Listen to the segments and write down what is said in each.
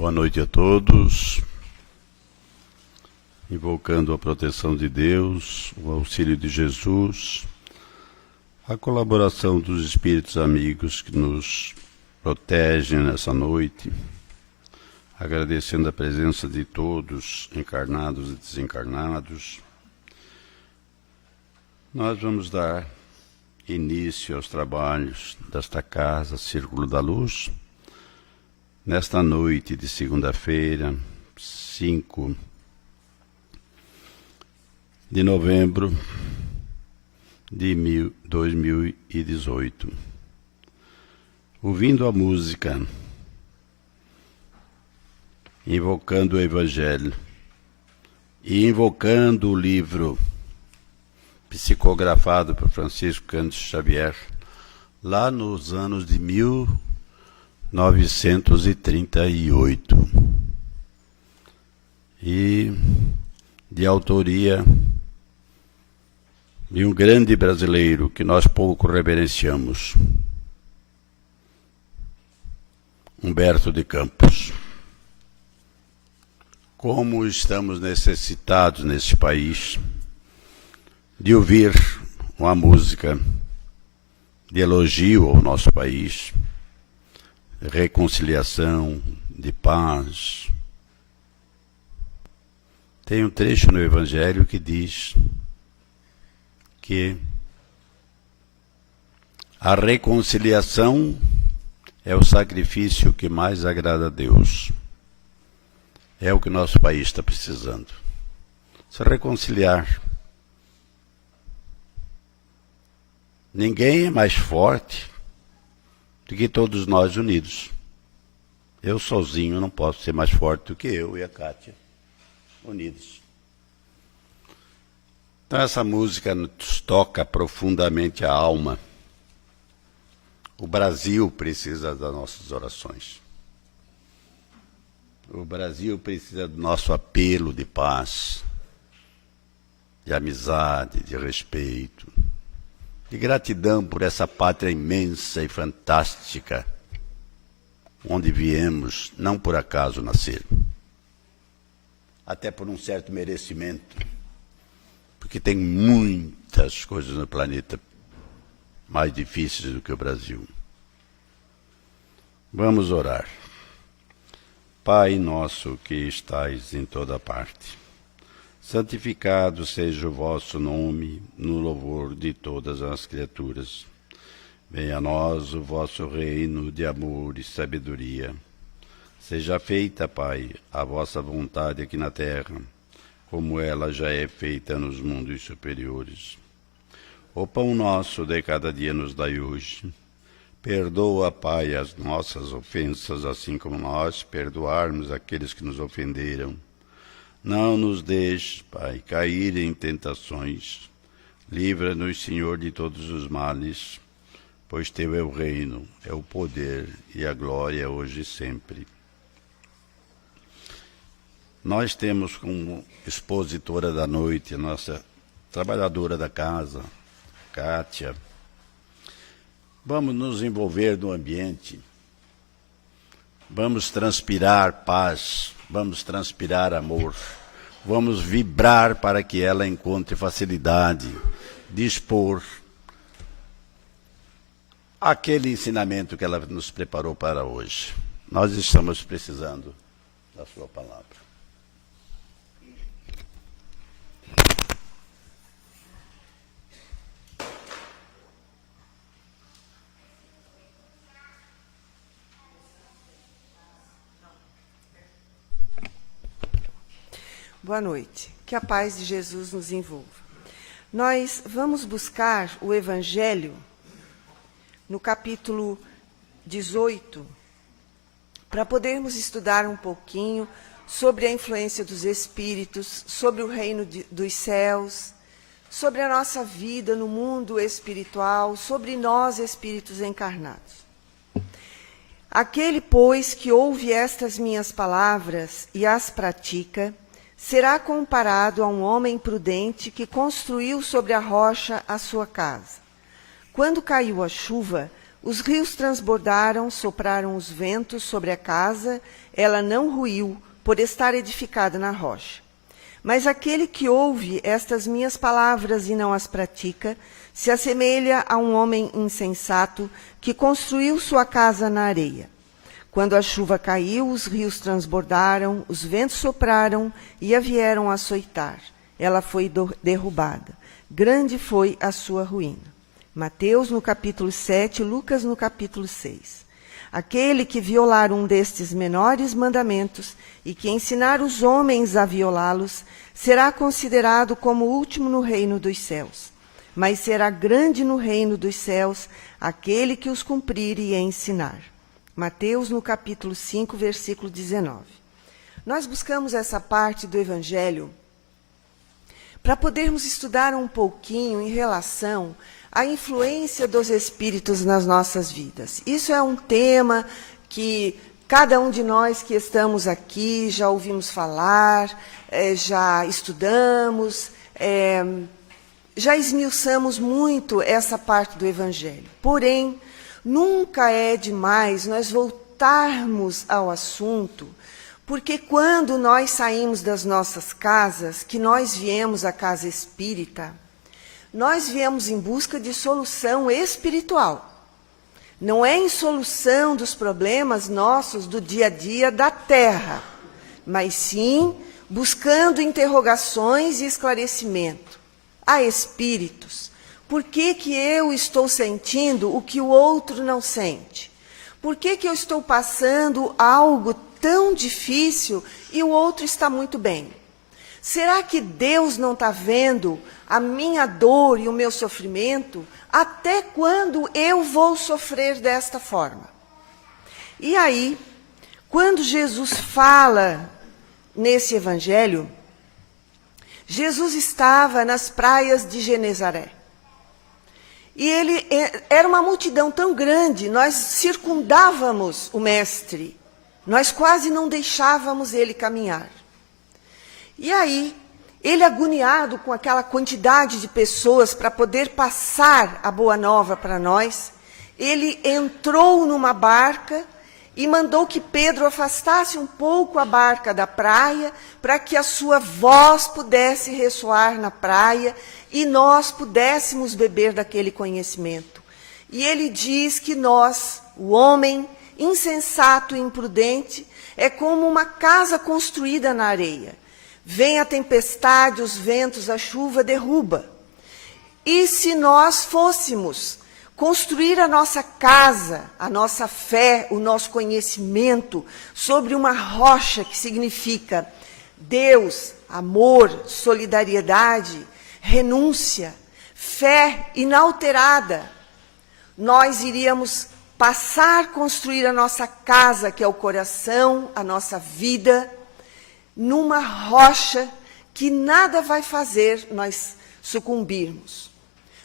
Boa noite a todos. Invocando a proteção de Deus, o auxílio de Jesus, a colaboração dos espíritos amigos que nos protegem nessa noite, agradecendo a presença de todos, encarnados e desencarnados, nós vamos dar início aos trabalhos desta casa, Círculo da Luz, nesta noite de segunda-feira, 5 de novembro de 2018. Ouvindo a música, invocando o Evangelho e invocando o livro psicografado por Francisco Cândido Xavier, lá nos anos de 1938, e de autoria de um grande brasileiro que nós pouco reverenciamos, Humberto de Campos. Como estamos necessitados neste país de ouvir uma música de elogio ao nosso país, de reconciliação, de paz. Tem um trecho no Evangelho que diz que a reconciliação é o sacrifício que mais agrada a Deus. É o que nosso país está precisando. Se reconciliar. Ninguém é mais forte do que todos nós unidos. Eu sozinho não posso ser mais forte do que eu e a Kátia, unidos. Então essa música nos toca profundamente a alma. O Brasil precisa das nossas orações. O Brasil precisa do nosso apelo de paz, de amizade, de respeito, de gratidão por essa pátria imensa e fantástica, onde viemos, não por acaso nascer, até por um certo merecimento, porque tem muitas coisas no planeta mais difíceis do que o Brasil. Vamos orar. Pai nosso que estais em toda parte, santificado seja o vosso nome, no louvor de todas as criaturas. Venha a nós o vosso reino de amor e sabedoria. Seja feita, Pai, a vossa vontade aqui na terra, como ela já é feita nos mundos superiores. O pão nosso de cada dia nos dai hoje. Perdoa, Pai, as nossas ofensas, assim como nós perdoarmos aqueles que nos ofenderam. Não nos deixes, Pai, cair em tentações. Livra-nos, Senhor, de todos os males, pois Teu é o reino, é o poder e a glória hoje e sempre. Nós temos como expositora da noite a nossa trabalhadora da casa, Kátia. Vamos nos envolver no ambiente, vamos transpirar paz, vamos transpirar amor, vamos vibrar para que ela encontre facilidade de expor aquele ensinamento que ela nos preparou para hoje. Nós estamos precisando da sua palavra. Boa noite. Que a paz de Jesus nos envolva. Nós vamos buscar o Evangelho no capítulo 18, para podermos estudar um pouquinho sobre a influência dos Espíritos, sobre o reino dos céus, sobre a nossa vida no mundo espiritual, sobre nós, espíritos encarnados. Aquele, pois, que ouve estas minhas palavras e as pratica, será comparado a um homem prudente que construiu sobre a rocha a sua casa. Quando caiu a chuva, os rios transbordaram, sopraram os ventos sobre a casa ela não ruiu, por estar edificada na rocha. Mas aquele que ouve estas minhas palavras e não as pratica, se assemelha a um homem insensato que construiu sua casa na areia. Quando a chuva caiu, os rios transbordaram, os ventos sopraram e a vieram açoitar. Ela foi derrubada. Grande foi a sua ruína. Mateus no capítulo 7, Lucas no capítulo 6. Aquele que violar um destes menores mandamentos e que ensinar os homens a violá-los, será considerado como o último no reino dos céus. Mas será grande no reino dos céus aquele que os cumprir e ensinar. Mateus no capítulo 5, versículo 19. Nós buscamos essa parte do Evangelho para podermos estudar um pouquinho em relação à influência dos Espíritos nas nossas vidas. Isso é um tema que cada um de nós que estamos aqui já ouvimos falar, já estudamos, já esmiuçamos muito essa parte do Evangelho. Porém, nunca é demais nós voltarmos ao assunto, porque quando nós saímos das nossas casas, que nós viemos à casa espírita, nós viemos em busca de solução espiritual. Não é em solução dos problemas nossos do dia a dia da Terra, mas sim buscando interrogações e esclarecimento. Há espíritos. Por que que eu estou sentindo o que o outro não sente? Por que que eu estou passando algo tão difícil e o outro está muito bem? Será que Deus não está vendo a minha dor e o meu sofrimento? Até quando eu vou sofrer desta forma? E aí, quando Jesus fala nesse evangelho, Jesus estava nas praias de Genezaré. E ele era uma multidão tão grande, nós circundávamos o mestre, nós quase não deixávamos ele caminhar. E aí, ele agoniado com aquela quantidade de pessoas para poder passar a boa nova para nós, ele entrou numa barca e mandou que Pedro afastasse um pouco a barca da praia para que a sua voz pudesse ressoar na praia e nós pudéssemos beber daquele conhecimento. E ele diz que nós, o homem insensato e imprudente, é como uma casa construída na areia. Vem a tempestade, os ventos, a chuva, derruba. E se nós fôssemos construir a nossa casa, a nossa fé, o nosso conhecimento sobre uma rocha que significa Deus, amor, solidariedade, renúncia, fé inalterada, nós iríamos passar a construir a nossa casa, que é o coração, a nossa vida, numa rocha que nada vai fazer nós sucumbirmos.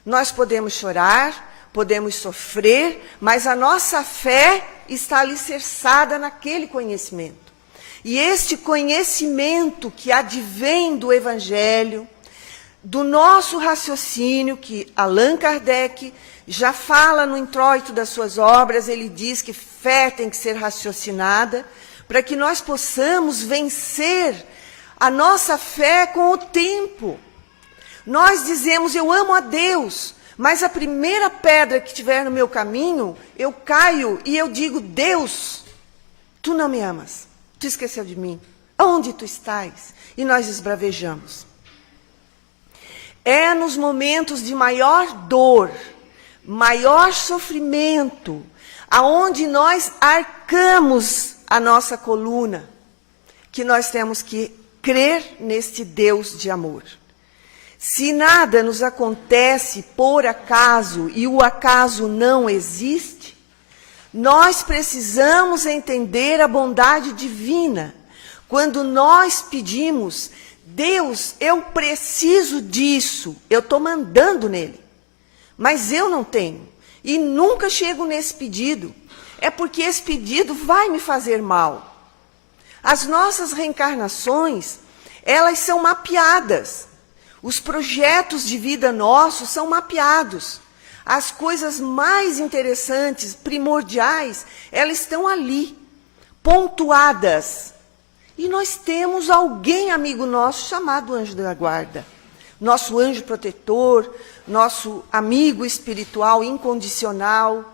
Nós podemos chorar, podemos sofrer, mas a nossa fé está alicerçada naquele conhecimento. E este conhecimento que advém do Evangelho, do nosso raciocínio, que Allan Kardec já fala no introito das suas obras, ele diz que fé tem que ser raciocinada, para que nós possamos vencer a nossa fé com o tempo. Nós dizemos, eu amo a Deus, mas a primeira pedra que tiver no meu caminho, eu caio e eu digo, Deus, tu não me amas, tu esqueceu de mim, onde tu estás? E nós esbravejamos. É nos momentos de maior dor, maior sofrimento, aonde nós arcamos a nossa coluna, que nós temos que crer neste Deus de amor. Se nada nos acontece por acaso e o acaso não existe, nós precisamos entender a bondade divina. Quando nós pedimos, Deus, eu preciso disso, eu estou mandando nele, mas eu não tenho, e nunca chego nesse pedido. É porque esse pedido vai me fazer mal. As nossas reencarnações, elas são mapeadas. Os projetos de vida nossos são mapeados. As coisas mais interessantes, primordiais, elas estão ali. pontuadas. E nós temos alguém, amigo nosso, chamado anjo da guarda. Nosso anjo protetor, nosso amigo espiritual incondicional.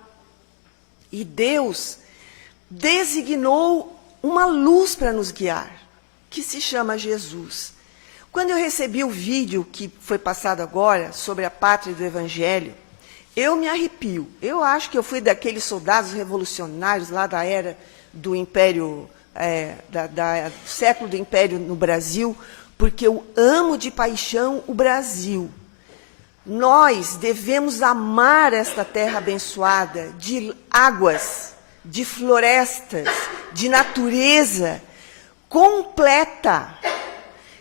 E Deus designou uma luz para nos guiar, que se chama Jesus. Quando eu recebi o vídeo que foi passado agora, sobre a pátria do Evangelho, eu me arrepio. Eu acho que eu fui daqueles soldados revolucionários lá da era do Império, do século do Império no Brasil, porque eu amo de paixão o Brasil. Nós devemos amar esta terra abençoada de águas, de florestas, de natureza completa.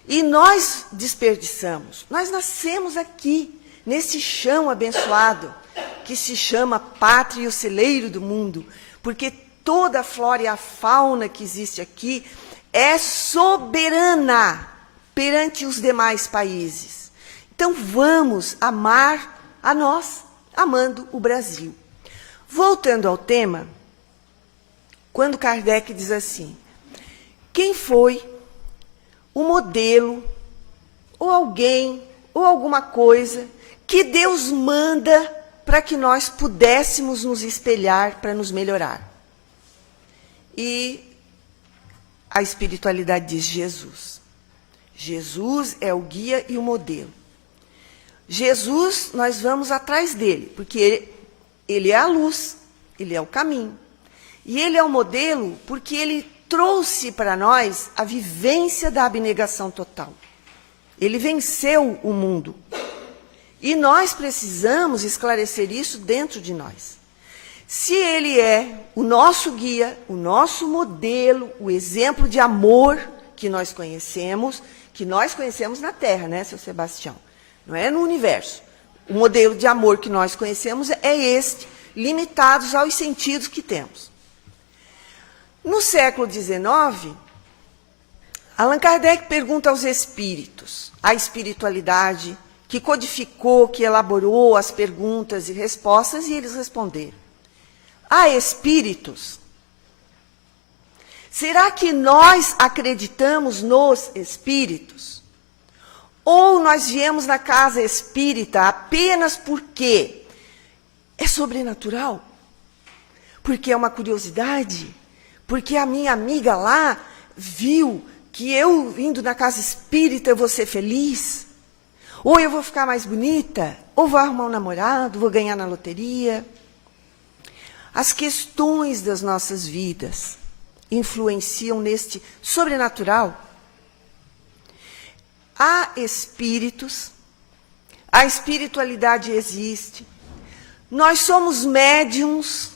E nós desperdiçamos. Nós nascemos aqui, nesse chão abençoado, que se chama pátria e o celeiro do mundo, porque toda a flora e a fauna que existe aqui é soberana perante os demais países. Então, vamos amar a nós, amando o Brasil. Voltando ao tema, quando Kardec diz assim, quem foi o modelo, ou alguém, ou alguma coisa, que Deus manda para que nós pudéssemos nos espelhar para nos melhorar? E a espiritualidade diz Jesus. Jesus é o guia e o modelo. Jesus, nós vamos atrás dele, porque ele é a luz, ele é o caminho. E ele é o modelo porque ele trouxe para nós a vivência da abnegação total. Ele venceu o mundo. E nós precisamos esclarecer isso dentro de nós. Se ele é o nosso guia, o nosso modelo, o exemplo de amor que nós conhecemos na Terra, né, seu Sebastião? Não é no universo. O modelo de amor que nós conhecemos é este, limitados aos sentidos que temos. No século XIX, Allan Kardec pergunta aos espíritos, a espiritualidade, que codificou, que elaborou as perguntas e respostas, e eles responderam. Há espíritos? Será que nós acreditamos nos espíritos? Ou nós viemos na casa espírita apenas porque é sobrenatural? Porque é uma curiosidade? Porque a minha amiga lá viu que eu, indo na casa espírita, eu vou ser feliz? Ou eu vou ficar mais bonita? Ou vou arrumar um namorado? Vou ganhar na loteria? As questões das nossas vidas influenciam neste sobrenatural. Há espíritos, a espiritualidade existe. Nós somos médiums.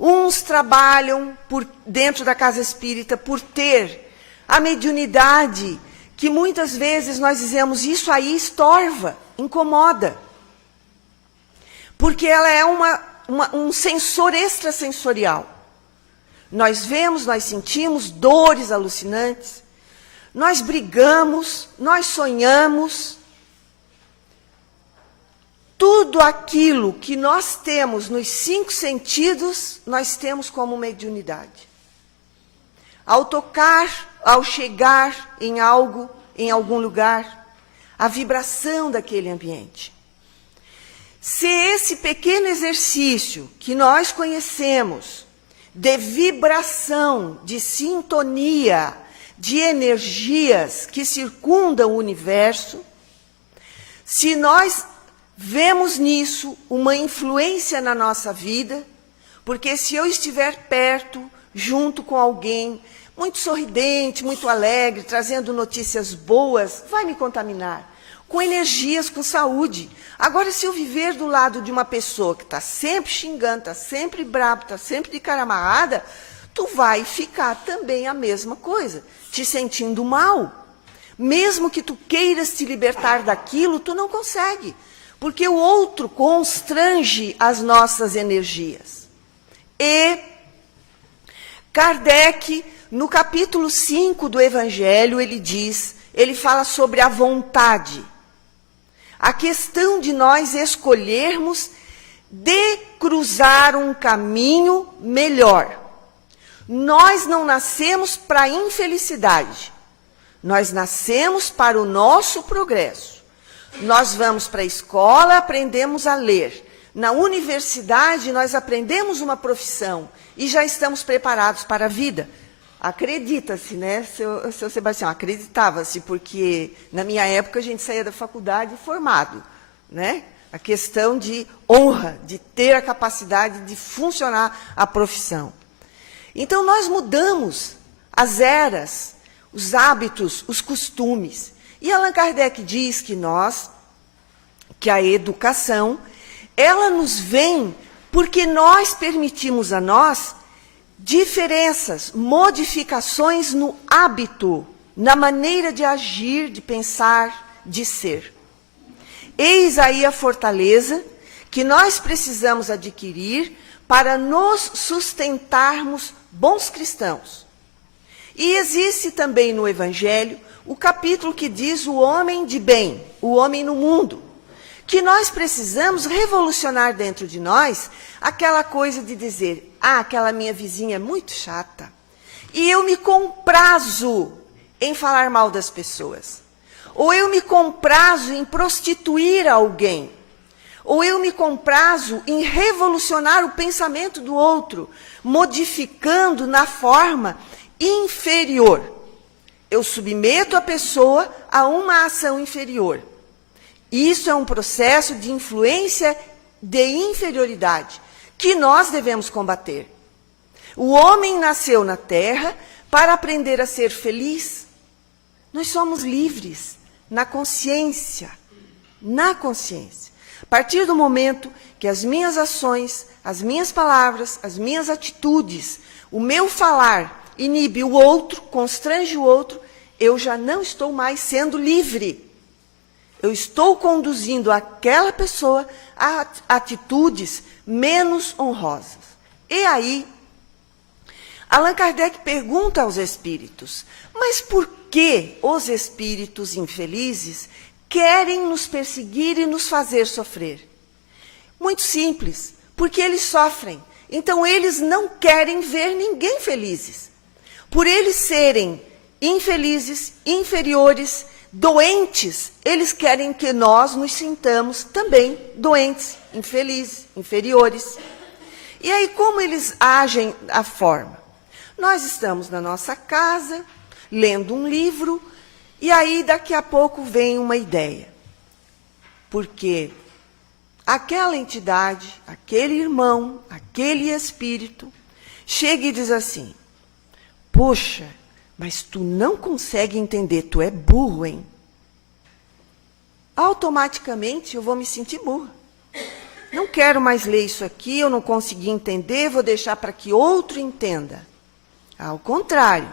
Uns trabalham dentro da casa espírita por ter a mediunidade, que muitas vezes nós dizemos, isso aí estorva, incomoda. Porque ela é um sensor extrasensorial. Nós vemos, nós sentimos dores alucinantes, nós brigamos, nós sonhamos. Tudo aquilo que nós temos nos 5 sentidos, nós temos como mediunidade. Ao tocar, ao chegar em algo, em algum lugar, a vibração daquele ambiente. Se esse pequeno exercício que nós conhecemos, de vibração, de sintonia, de energias que circundam o universo, se nós vemos nisso uma influência na nossa vida, porque se eu estiver perto, junto com alguém, muito sorridente, muito alegre, trazendo notícias boas, vai me contaminar com energias, com saúde. Agora, se eu viver do lado de uma pessoa que está sempre xingando, está sempre bravo, está sempre de cara amarrada, tu vai ficar também a mesma coisa, te sentindo mal. Mesmo que tu queiras te libertar daquilo, tu não consegue, porque o outro constrange as nossas energias. E Kardec, no capítulo 5 do Evangelho, ele fala sobre a vontade. A questão de nós escolhermos de cruzar um caminho melhor. Nós não nascemos para a infelicidade. Nós nascemos para o nosso progresso. Nós vamos para a escola, aprendemos a ler. Na universidade, nós aprendemos uma profissão e já estamos preparados para a vida. Acredita-se, né, seu Sebastião? Acreditava-se, porque na minha época a gente saía da faculdade formado, né? A questão de honra, de ter a capacidade de funcionar a profissão. Então, nós mudamos as eras, os hábitos, os costumes. E Allan Kardec diz que a educação, ela nos vem porque nós permitimos a nós diferenças, modificações no hábito, na maneira de agir, de pensar, de ser. Eis aí a fortaleza que nós precisamos adquirir para nos sustentarmos bons cristãos. E existe também no Evangelho o capítulo que diz o homem de bem, o homem no mundo, que nós precisamos revolucionar dentro de nós aquela coisa de dizer, aquela minha vizinha é muito chata, e eu me comprazo em falar mal das pessoas. Ou eu me comprazo em prostituir alguém. Ou eu me comprazo em revolucionar o pensamento do outro, modificando na forma inferior. Eu submeto a pessoa a uma ação inferior. Isso é um processo de influência de inferioridade, que nós devemos combater. O homem nasceu na terra para aprender a ser feliz. Nós somos livres. Na consciência, a partir do momento que as minhas ações, as minhas palavras, as minhas atitudes, o meu falar inibe o outro, constrange o outro, eu já não estou mais sendo livre. Eu estou conduzindo aquela pessoa a atitudes menos honrosas. E aí, Allan Kardec pergunta aos espíritos, mas por que os espíritos infelizes querem nos perseguir e nos fazer sofrer? Muito simples, porque eles sofrem. Então, eles não querem ver ninguém felizes. Por eles serem infelizes, inferiores, doentes, eles querem que nós nos sintamos também doentes, infelizes, inferiores. E aí, como eles agem a forma? Nós estamos na nossa casa, lendo um livro, e aí daqui a pouco vem uma ideia. Porque aquela entidade, aquele irmão, aquele espírito, chega e diz assim, poxa, mas tu não consegue entender, tu é burro, hein? Automaticamente eu vou me sentir burra. Não quero mais ler isso aqui, eu não consegui entender, vou deixar para que outro entenda. Ao contrário,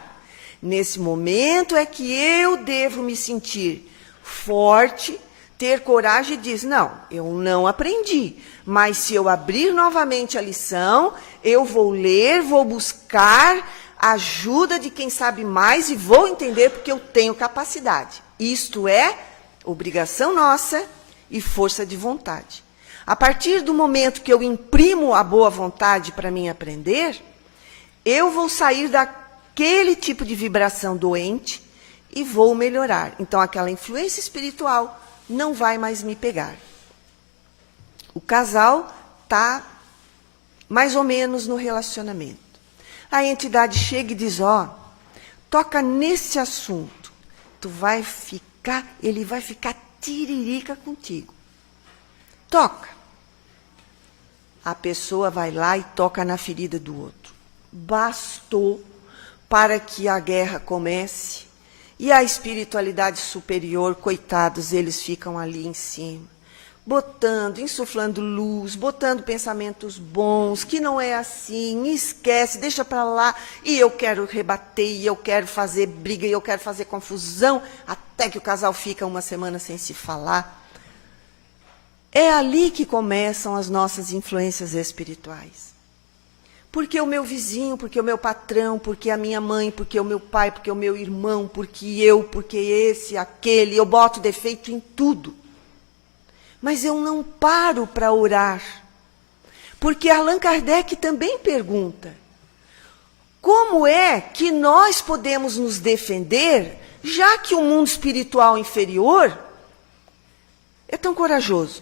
nesse momento é que eu devo me sentir forte, ter coragem e dizer, não, eu não aprendi, mas se eu abrir novamente a lição, eu vou ler, vou buscar a ajuda de quem sabe mais e vou entender porque eu tenho capacidade. Isto é obrigação nossa e força de vontade. A partir do momento que eu imprimo a boa vontade para mim aprender, eu vou sair daquele tipo de vibração doente e vou melhorar. Então, aquela influência espiritual não vai mais me pegar. O casal está mais ou menos no relacionamento. A entidade chega e diz, toca nesse assunto. Ele vai ficar tiririca contigo. Toca. A pessoa vai lá e toca na ferida do outro. Bastou para que a guerra comece e a espiritualidade superior, coitados, eles ficam ali em cima, botando, insuflando luz, botando pensamentos bons, que não é assim, esquece, deixa para lá, e eu quero rebater, e eu quero fazer briga, e eu quero fazer confusão, até que o casal fica uma semana sem se falar. É ali que começam as nossas influências espirituais. Porque o meu vizinho, porque o meu patrão, porque a minha mãe, porque o meu pai, porque o meu irmão, porque esse, aquele, eu boto defeito em tudo. Mas eu não paro para orar. Porque Allan Kardec também pergunta, como é que nós podemos nos defender, já que o mundo espiritual inferior é tão corajoso?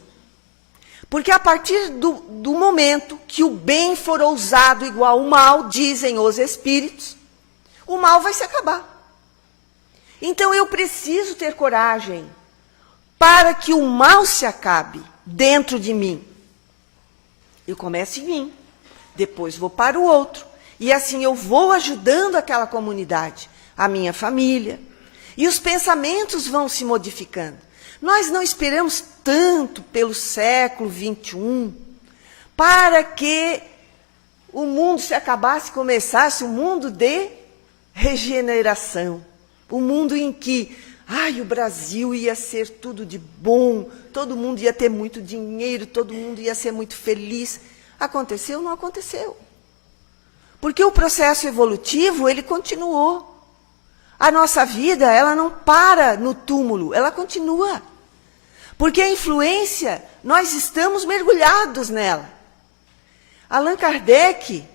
Porque a partir do momento que o bem for ousado igual o mal, dizem os espíritos, o mal vai se acabar. Então eu preciso ter coragem para que o mal se acabe dentro de mim. Eu começo em mim, depois vou para o outro. E assim eu vou ajudando aquela comunidade, a minha família. E os pensamentos vão se modificando. Nós não esperamos tanto pelo século XXI para que o mundo se acabasse, começasse um mundo de regeneração. Um mundo em que, o Brasil ia ser tudo de bom, todo mundo ia ter muito dinheiro, todo mundo ia ser muito feliz. Aconteceu? Não aconteceu. Porque o processo evolutivo, ele continuou. A nossa vida, ela não para no túmulo, ela continua. Porque a influência, nós estamos mergulhados nela. Allan Kardec,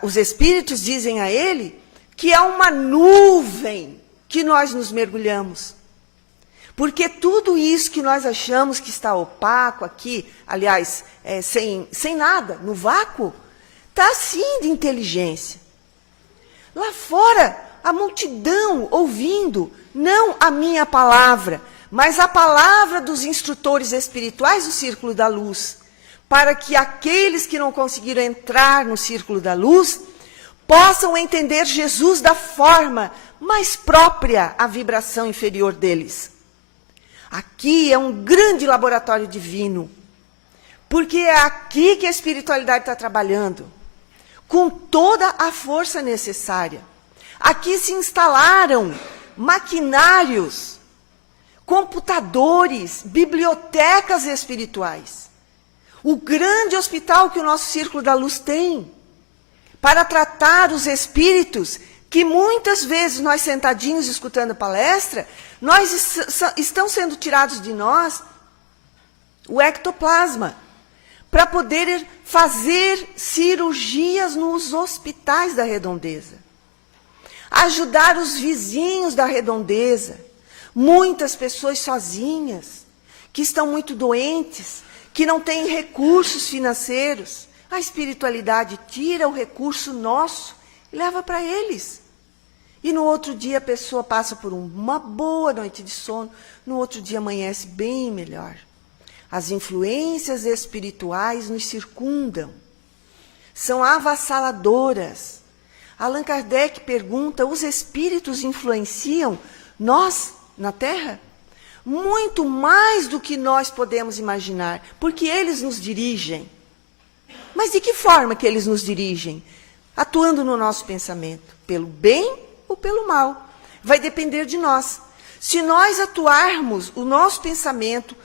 os espíritos dizem a ele que há uma nuvem que nós nos mergulhamos. Porque tudo isso que nós achamos que está opaco aqui, aliás, sem nada, no vácuo, está sim de inteligência. Lá fora, a multidão ouvindo, não a minha palavra, mas a palavra dos instrutores espirituais do Círculo da Luz, para que aqueles que não conseguiram entrar no Círculo da Luz possam entender Jesus da forma mais própria à vibração inferior deles. Aqui é um grande laboratório divino, porque é aqui que a espiritualidade está trabalhando, com toda a força necessária. Aqui se instalaram maquinários, computadores, bibliotecas espirituais. O grande hospital que o nosso Círculo da Luz tem, para tratar os espíritos que muitas vezes nós sentadinhos escutando palestra, estão sendo tirados de nós o ectoplasma, para poder fazer cirurgias nos hospitais da Redondeza. Ajudar os vizinhos da Redondeza, muitas pessoas sozinhas, que estão muito doentes, que não têm recursos financeiros. A espiritualidade tira o recurso nosso e leva para eles. E no outro dia a pessoa passa por uma boa noite de sono, no outro dia amanhece bem melhor. As influências espirituais nos circundam, são avassaladoras. Allan Kardec pergunta, os espíritos influenciam nós na Terra? Muito mais do que nós podemos imaginar, porque eles nos dirigem. Mas de que forma que eles nos dirigem? Atuando no nosso pensamento, pelo bem ou pelo mal. Vai depender de nós. Se nós atuarmos o nosso pensamento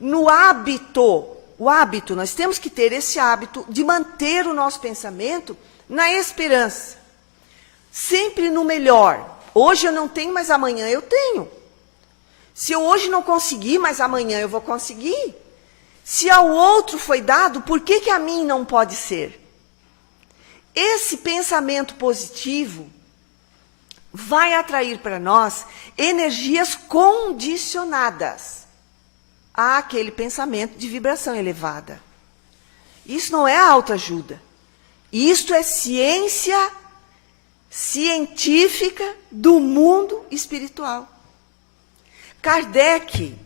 no hábito, nós temos que ter esse hábito de manter o nosso pensamento na esperança. Sempre no melhor. Hoje eu não tenho, mas amanhã eu tenho. Se eu hoje não conseguir, mas amanhã eu vou conseguir. Se ao outro foi dado, por que a mim não pode ser? Esse pensamento positivo vai atrair para nós energias condicionadas àquele pensamento de vibração elevada. Isso não é autoajuda. Isto é ciência científica do mundo espiritual. Kardec,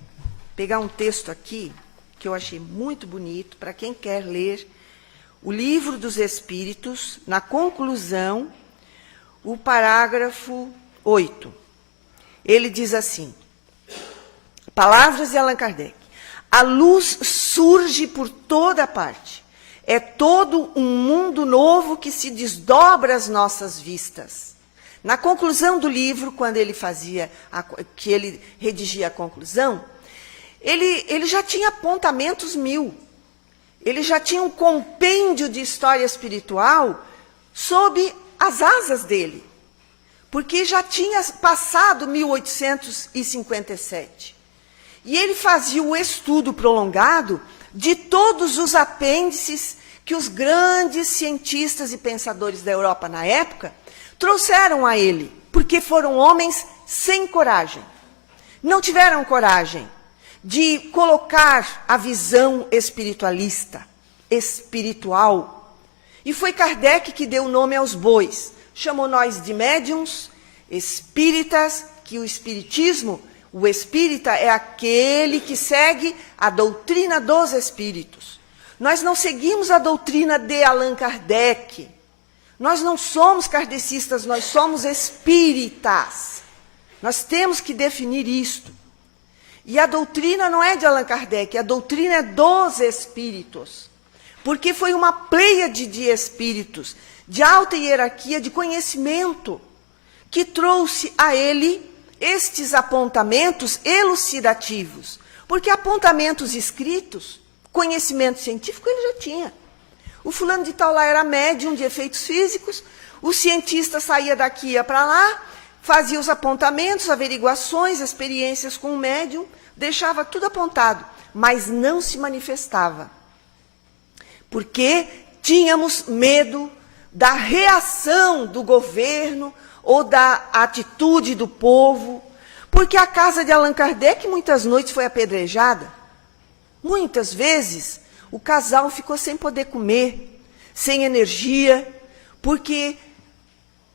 pegar um texto aqui, que eu achei muito bonito, para quem quer ler, o Livro dos Espíritos, na conclusão, o parágrafo 8. Ele diz assim, palavras de Allan Kardec, a luz surge por toda parte, é todo um mundo novo que se desdobra às nossas vistas. Na conclusão do livro, quando ele que ele redigia a conclusão, ele já tinha apontamentos 1000. Ele já tinha um compêndio de história espiritual sob as asas dele, porque já tinha passado 1857. E ele fazia um estudo prolongado de todos os apêndices que os grandes cientistas e pensadores da Europa na época trouxeram a ele, porque foram homens sem coragem. Não tiveram coragem de colocar a visão espiritualista, espiritual. E foi Kardec que deu nome aos bois. Chamou nós de médiuns, espíritas, que o espiritismo, o espírita é aquele que segue a doutrina dos espíritos. Nós não seguimos a doutrina de Allan Kardec. Nós não somos kardecistas, nós somos espíritas. Nós temos que definir isto. E a doutrina não é de Allan Kardec, a doutrina é dos espíritos. Porque foi uma pleiade de espíritos, de alta hierarquia, de conhecimento, que trouxe a ele estes apontamentos elucidativos. Porque apontamentos escritos, conhecimento científico, ele já tinha. O fulano de tal lá era médium de efeitos físicos, o cientista saía daqui e ia para lá, fazia os apontamentos, averiguações, experiências com o médium, deixava tudo apontado, mas não se manifestava. Porque tínhamos medo da reação do governo ou da atitude do povo, porque a casa de Allan Kardec muitas noites foi apedrejada. Muitas vezes o casal ficou sem poder comer, sem energia, porque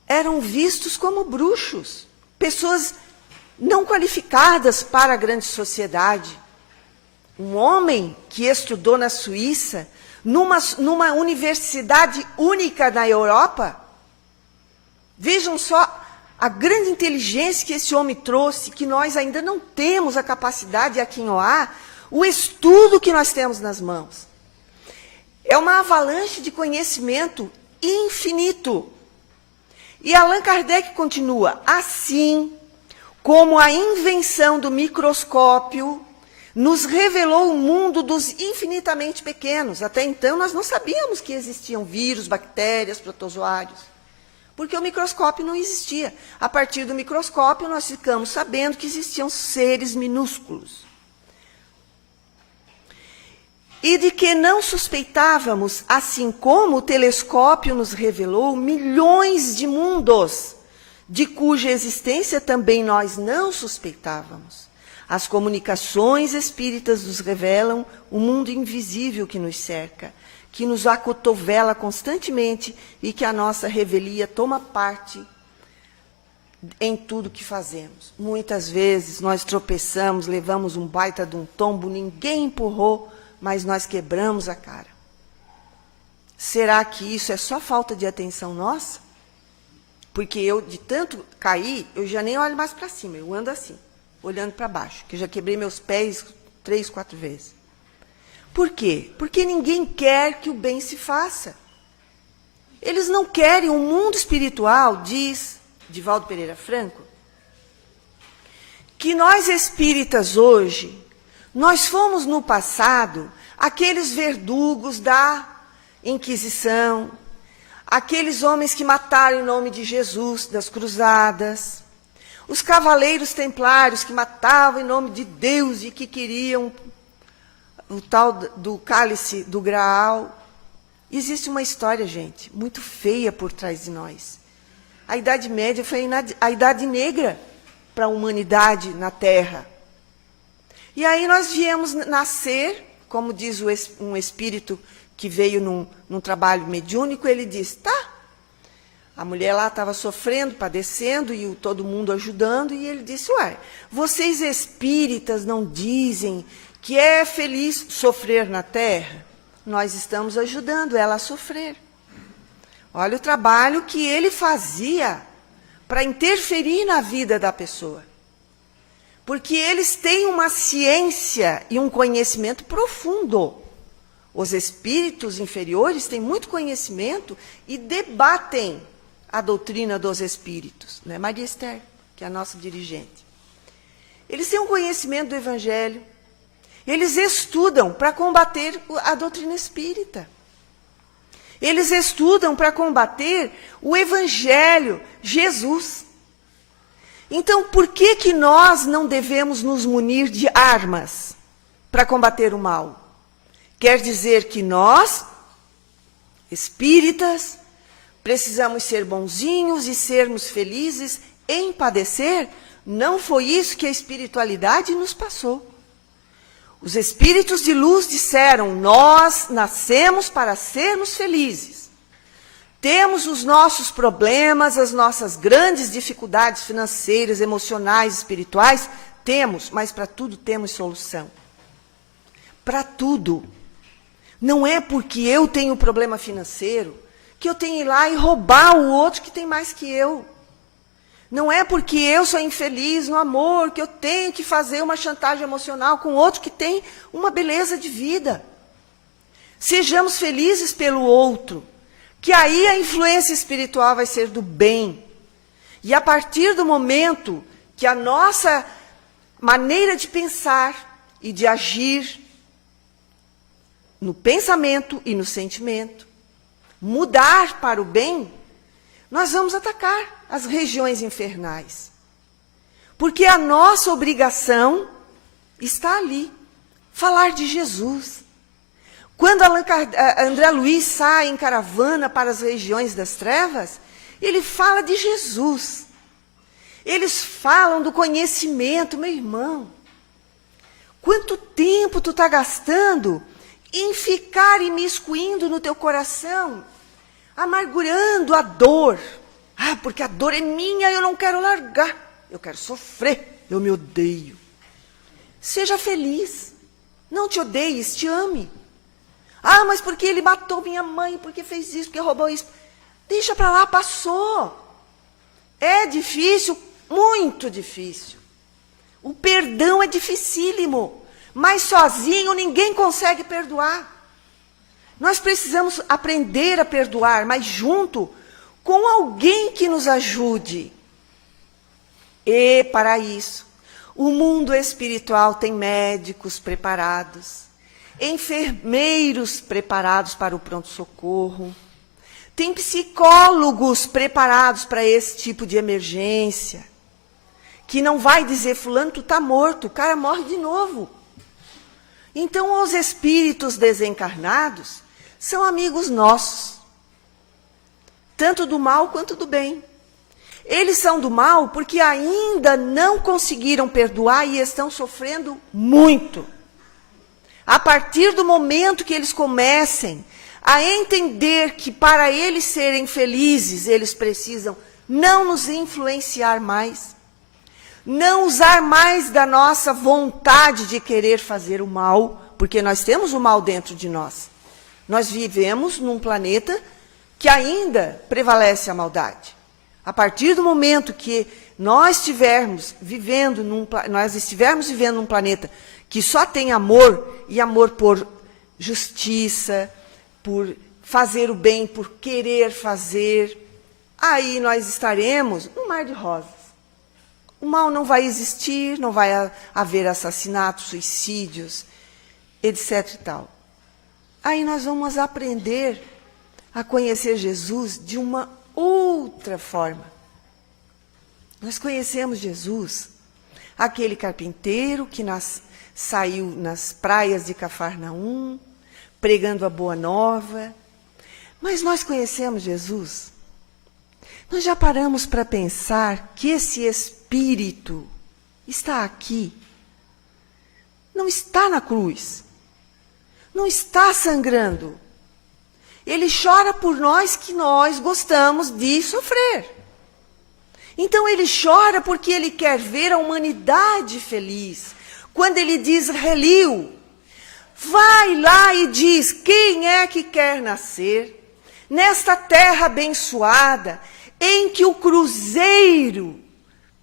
eram vistos como bruxos, pessoas não qualificadas para a grande sociedade. Um homem que estudou na Suíça, numa universidade única na Europa, vejam só a grande inteligência que esse homem trouxe, que nós ainda não temos a capacidade aqui em Oá, o estudo que nós temos nas mãos. É uma avalanche de conhecimento infinito. E Allan Kardec continua, assim como a invenção do microscópio nos revelou o mundo dos infinitamente pequenos. Até então nós não sabíamos que existiam vírus, bactérias, protozoários, porque o microscópio não existia. A partir do microscópio nós ficamos sabendo que existiam seres minúsculos. E de que não suspeitávamos, assim como o telescópio nos revelou, milhões de mundos, de cuja existência também nós não suspeitávamos. As comunicações espíritas nos revelam o mundo invisível que nos cerca, que nos acotovela constantemente e que a nossa revelia toma parte em tudo que fazemos. Muitas vezes nós tropeçamos, levamos um baita de um tombo, ninguém empurrou, mas nós quebramos a cara. Será que isso é só falta de atenção nossa? Porque eu, de tanto cair, eu já nem olho mais para cima, eu ando assim, olhando para baixo, que eu já quebrei meus pés 3, 4 vezes. Por quê? Porque ninguém quer que o bem se faça. Eles não querem, o mundo espiritual, diz Divaldo Pereira Franco, que nós espíritas hoje, nós fomos no passado aqueles verdugos da Inquisição, aqueles homens que mataram em nome de Jesus, das cruzadas, os cavaleiros templários que matavam em nome de Deus e que queriam o tal do cálice do Graal. Existe uma história, gente, muito feia por trás de nós. A Idade Média foi a Idade Negra para a humanidade na Terra. E aí nós viemos nascer, como diz um espírito que veio num trabalho mediúnico, ele diz, tá, a mulher lá estava sofrendo, padecendo, e todo mundo ajudando, e ele disse, ué, vocês espíritas não dizem que é feliz sofrer na Terra? Nós estamos ajudando ela a sofrer. Olha o trabalho que ele fazia para interferir na vida da pessoa. Porque eles têm uma ciência e um conhecimento profundo. Os espíritos inferiores têm muito conhecimento e debatem a doutrina dos espíritos. Não é Maria Esther, que é a nossa dirigente. Eles têm um conhecimento do Evangelho. Eles estudam para combater a doutrina espírita. Eles estudam para combater o Evangelho, Jesus. Então, por que nós não devemos nos munir de armas para combater o mal? Quer dizer que nós, espíritas, precisamos ser bonzinhos e sermos felizes em padecer. Não foi isso que a espiritualidade nos passou. Os espíritos de luz disseram: nós nascemos para sermos felizes. Temos os nossos problemas, as nossas grandes dificuldades financeiras, emocionais, espirituais, temos, mas para tudo temos solução. Para tudo. Não é porque eu tenho problema financeiro que eu tenho que ir lá e roubar o outro que tem mais que eu. Não é porque eu sou infeliz no amor que eu tenho que fazer uma chantagem emocional com outro que tem uma beleza de vida. Sejamos felizes pelo outro, que aí a influência espiritual vai ser do bem. E a partir do momento que a nossa maneira de pensar e de agir no pensamento e no sentimento mudar para o bem, nós vamos atacar as regiões infernais. Porque a nossa obrigação está ali, falar de Jesus. Quando André Luiz sai em caravana para as regiões das trevas, ele fala de Jesus. Eles falam do conhecimento, meu irmão. Quanto tempo tu está gastando em ficar imiscuindo no teu coração, amargurando a dor. Ah, porque a dor é minha, eu não quero largar. Eu quero sofrer, eu me odeio. Seja feliz. Não te odeies, te ame. Ah, mas porque ele matou minha mãe, porque fez isso, porque roubou isso. Deixa para lá, passou. É difícil, muito difícil. O perdão é dificílimo, mas sozinho ninguém consegue perdoar. Nós precisamos aprender a perdoar, mas junto com alguém que nos ajude. E, para isso, o mundo espiritual tem médicos preparados, enfermeiros preparados para o pronto-socorro, tem psicólogos preparados para esse tipo de emergência, que não vai dizer: fulano, tu está morto, o cara morre de novo. Então, os espíritos desencarnados são amigos nossos, tanto do mal quanto do bem. Eles são do mal porque ainda não conseguiram perdoar e estão sofrendo muito. A partir do momento que eles comecem a entender que para eles serem felizes, eles precisam não nos influenciar mais, não usar mais da nossa vontade de querer fazer o mal, porque nós temos o mal dentro de nós. Nós vivemos num planeta que ainda prevalece a maldade. A partir do momento que nós estivermos vivendo num planeta que só tem amor, e amor por justiça, por fazer o bem, por querer fazer, aí nós estaremos num mar de rosas. O mal não vai existir, não vai haver assassinatos, suicídios, etc. e tal. Aí nós vamos aprender a conhecer Jesus de uma outra forma. Nós conhecemos Jesus, aquele carpinteiro que saiu nas praias de Cafarnaum, pregando a boa nova. Mas nós conhecemos Jesus. Nós já paramos para pensar que esse Espírito está aqui, não está na cruz, não está sangrando. Ele chora por nós que nós gostamos de sofrer. Então ele chora porque ele quer ver a humanidade feliz. Quando ele diz: Reliu, vai lá e diz: quem é que quer nascer nesta terra abençoada, em que o cruzeiro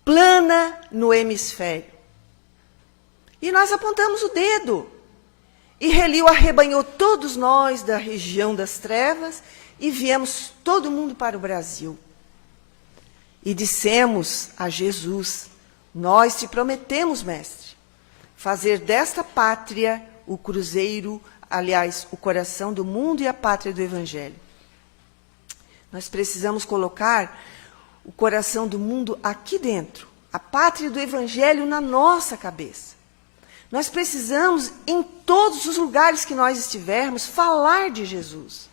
plana no hemisfério? E nós apontamos o dedo. E Reliu arrebanhou todos nós da região das trevas e viemos todo mundo para o Brasil. E dissemos a Jesus: nós te prometemos, mestre, fazer desta pátria o cruzeiro, aliás, o coração do mundo e a pátria do Evangelho. Nós precisamos colocar o coração do mundo aqui dentro, a pátria do Evangelho na nossa cabeça. Nós precisamos, em todos os lugares que nós estivermos, falar de Jesus.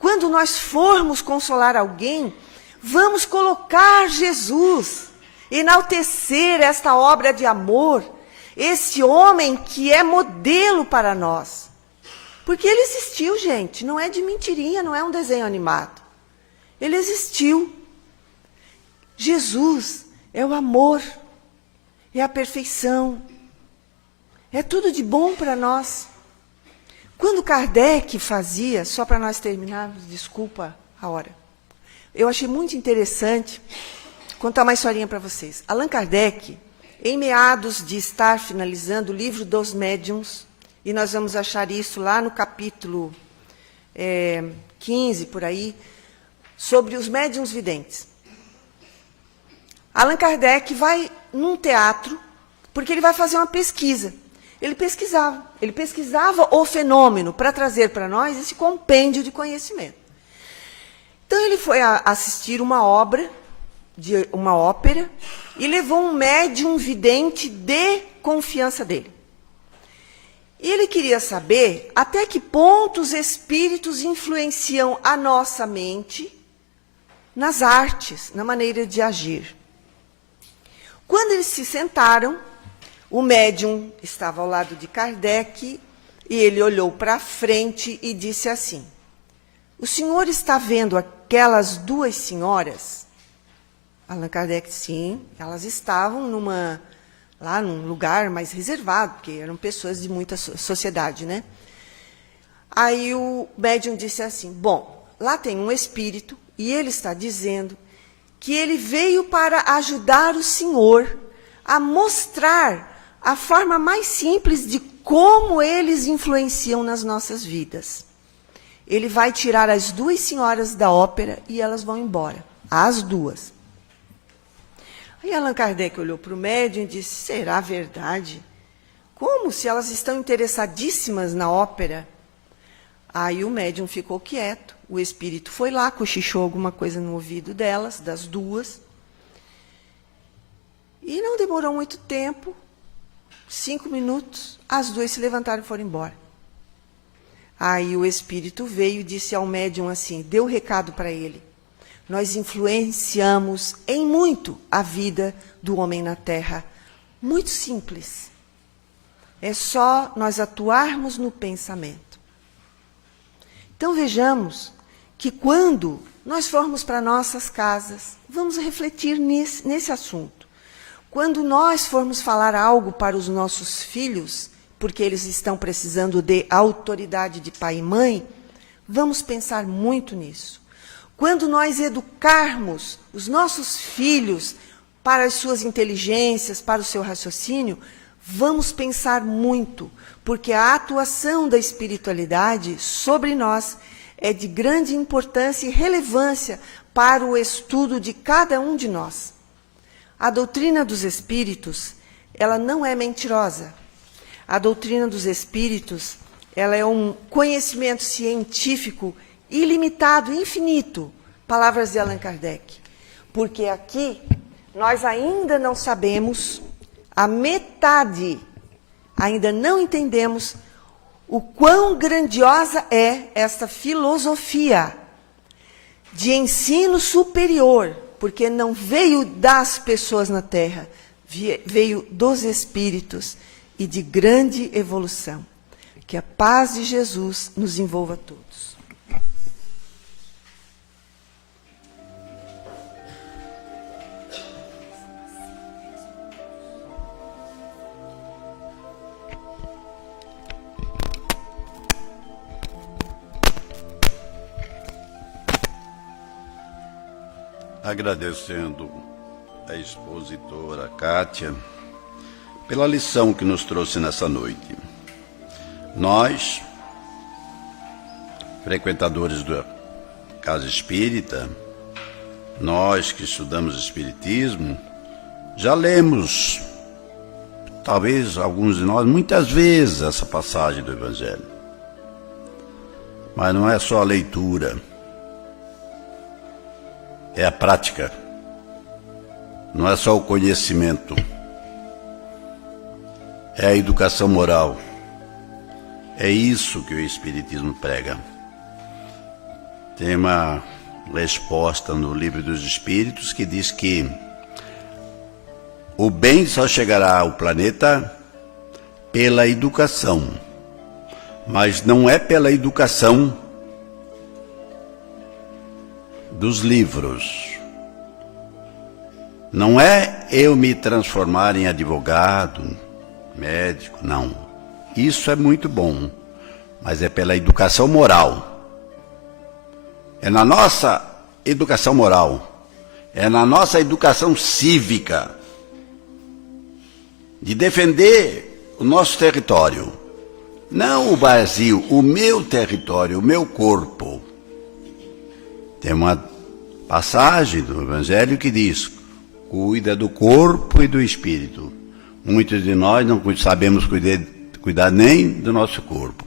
Quando nós formos consolar alguém, vamos colocar Jesus, enaltecer esta obra de amor, esse homem que é modelo para nós. Porque ele existiu, gente, não é de mentirinha, não é um desenho animado. Ele existiu. Jesus é o amor, é a perfeição, é tudo de bom para nós. Quando Kardec fazia, só para nós terminarmos, desculpa a hora, eu achei muito interessante contar uma historinha para vocês. Allan Kardec, em meados de estar finalizando o livro dos médiuns, e nós vamos achar isso lá no capítulo 15, por aí, sobre os médiuns videntes. Allan Kardec vai num teatro, porque ele vai fazer uma pesquisa. Ele pesquisava o fenômeno para trazer para nós esse compêndio de conhecimento. Então ele foi assistir uma ópera, e levou um médium vidente de confiança dele. E ele queria saber até que ponto os espíritos influenciam a nossa mente nas artes, na maneira de agir. Quando eles se sentaram, o médium estava ao lado de Kardec e ele olhou para frente e disse assim: o senhor está vendo aquelas duas senhoras? Allan Kardec, sim, elas estavam lá num lugar mais reservado, porque eram pessoas de muita sociedade, né? Aí o médium disse assim: bom, lá tem um espírito e ele está dizendo que ele veio para ajudar o senhor a mostrar a forma mais simples de como eles influenciam nas nossas vidas. Ele vai tirar as duas senhoras da ópera e elas vão embora, as duas. Aí Allan Kardec olhou para o médium e disse: será verdade? Como, se elas estão interessadíssimas na ópera? Aí o médium ficou quieto, o espírito foi lá, cochichou alguma coisa no ouvido delas, das duas. E não demorou muito tempo, 5 minutos, as duas se levantaram e foram embora. Aí o espírito veio e disse ao médium assim, deu recado para ele: nós influenciamos em muito a vida do homem na Terra. Muito simples. É só nós atuarmos no pensamento. Então vejamos que quando nós formos para nossas casas, vamos refletir nesse assunto. Quando nós formos falar algo para os nossos filhos, porque eles estão precisando de autoridade de pai e mãe, vamos pensar muito nisso. Quando nós educarmos os nossos filhos para as suas inteligências, para o seu raciocínio, vamos pensar muito, porque a atuação da espiritualidade sobre nós é de grande importância e relevância para o estudo de cada um de nós. A doutrina dos espíritos, ela não é mentirosa. A doutrina dos espíritos, ela é um conhecimento científico ilimitado, infinito, palavras de Allan Kardec. Porque aqui nós ainda não sabemos a metade, ainda não entendemos o quão grandiosa é esta filosofia de ensino superior, porque não veio das pessoas na Terra, veio dos espíritos e de grande evolução. Que a paz de Jesus nos envolva a todos. Agradecendo a expositora Kátia pela lição que nos trouxe nessa noite. Nós, frequentadores da Casa Espírita, nós que estudamos Espiritismo, já lemos, talvez alguns de nós, muitas vezes essa passagem do Evangelho. Mas não é só a leitura, é a prática. Não é só o conhecimento, é a educação moral. É isso que o Espiritismo prega. Tem uma resposta no Livro dos Espíritos que diz que o bem só chegará ao planeta pela educação, mas não é pela educação dos livros. Não é eu me transformar em advogado, médico, não. Isso é muito bom, mas é pela educação moral. É na nossa educação moral, é na nossa educação cívica, de defender o nosso território. Não o Brasil, o meu território, o meu corpo. Tem uma passagem do Evangelho que diz: cuida do corpo e do espírito. Muitos de nós não sabemos cuidar nem do nosso corpo.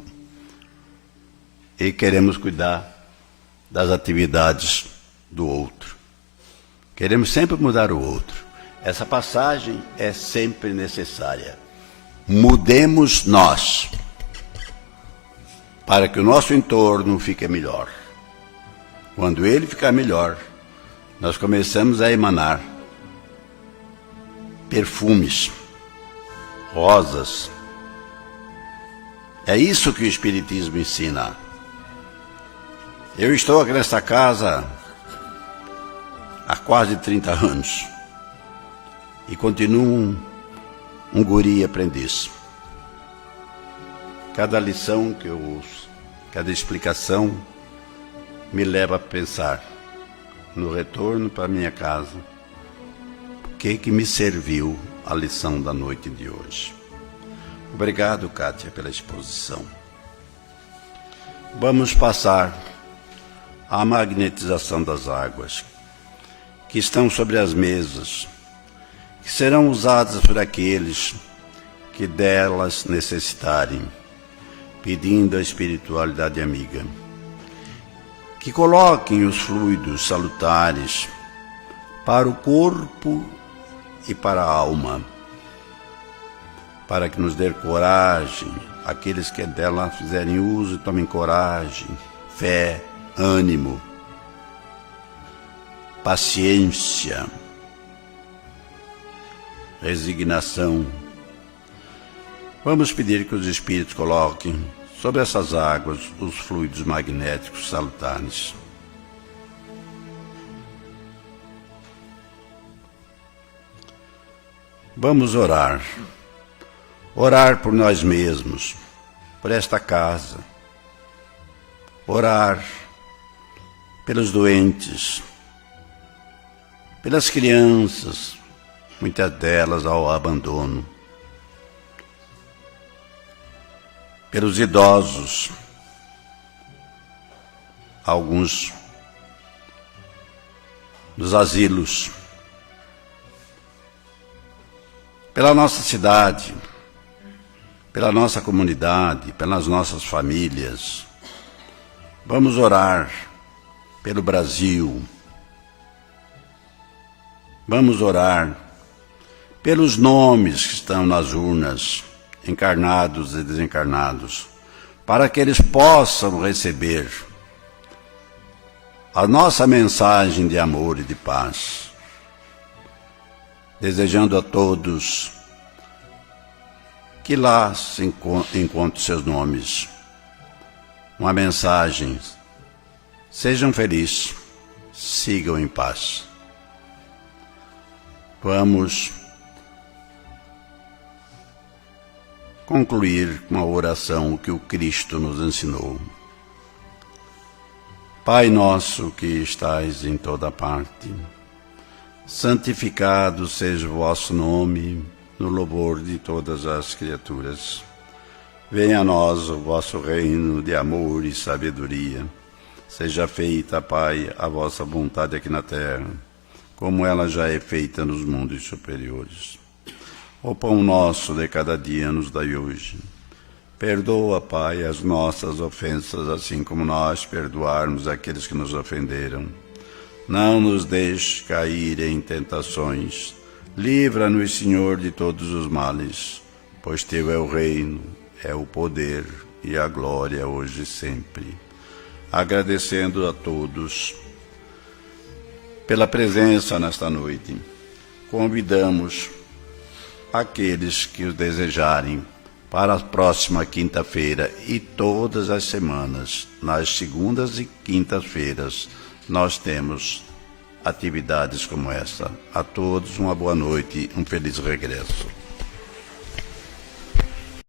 E queremos cuidar das atividades do outro. Queremos sempre mudar o outro. Essa passagem é sempre necessária. Mudemos nós, para que o nosso entorno fique melhor. Quando ele ficar melhor, nós começamos a emanar perfumes, rosas. É isso que o Espiritismo ensina. Eu estou aqui nesta casa há quase 30 anos e continuo um guri aprendiz. Cada lição que eu ouço, cada explicação me leva a pensar no retorno para minha casa. O que me serviu a lição da noite de hoje? Obrigado, Kátia, pela exposição. Vamos passar à magnetização das águas que estão sobre as mesas, que serão usadas por aqueles que delas necessitarem, pedindo a espiritualidade amiga. Que coloquem os fluidos salutares para o corpo e para a alma, para que nos dê coragem, aqueles que dela fizerem uso, tomem coragem, fé, ânimo, paciência, resignação. Vamos pedir que os Espíritos coloquem sobre essas águas os fluidos magnéticos salutares. Vamos orar. Orar por nós mesmos, por esta casa. Orar pelos doentes, pelas crianças, muitas delas ao abandono, pelos idosos, alguns nos asilos, pela nossa cidade, pela nossa comunidade, pelas nossas famílias. Vamos orar pelo Brasil. Vamos orar pelos nomes que estão nas urnas, encarnados e desencarnados, para que eles possam receber a nossa mensagem de amor e de paz. Desejando a todos que lá se encontrem seus nomes. Uma mensagem: sejam felizes, sigam em paz. Vamos concluir com a oração que o Cristo nos ensinou. Pai nosso que estais em toda parte, santificado seja o vosso nome, no louvor de todas as criaturas. Venha a nós o vosso reino de amor e sabedoria. Seja feita, Pai, a vossa vontade aqui na terra, como ela já é feita nos mundos superiores. O pão nosso de cada dia nos dai hoje. Perdoa, Pai, as nossas ofensas, assim como nós perdoarmos aqueles que nos ofenderam. Não nos deixe cair em tentações. Livra-nos, Senhor, de todos os males, pois Teu é o reino, é o poder e a glória hoje e sempre. agradecendo a todos pela presença nesta noite. Convidamos aqueles que o desejarem para a próxima quinta-feira e todas as semanas, nas segundas e quintas-feiras, nós temos atividades como essa. A todos uma boa noite, um feliz regresso.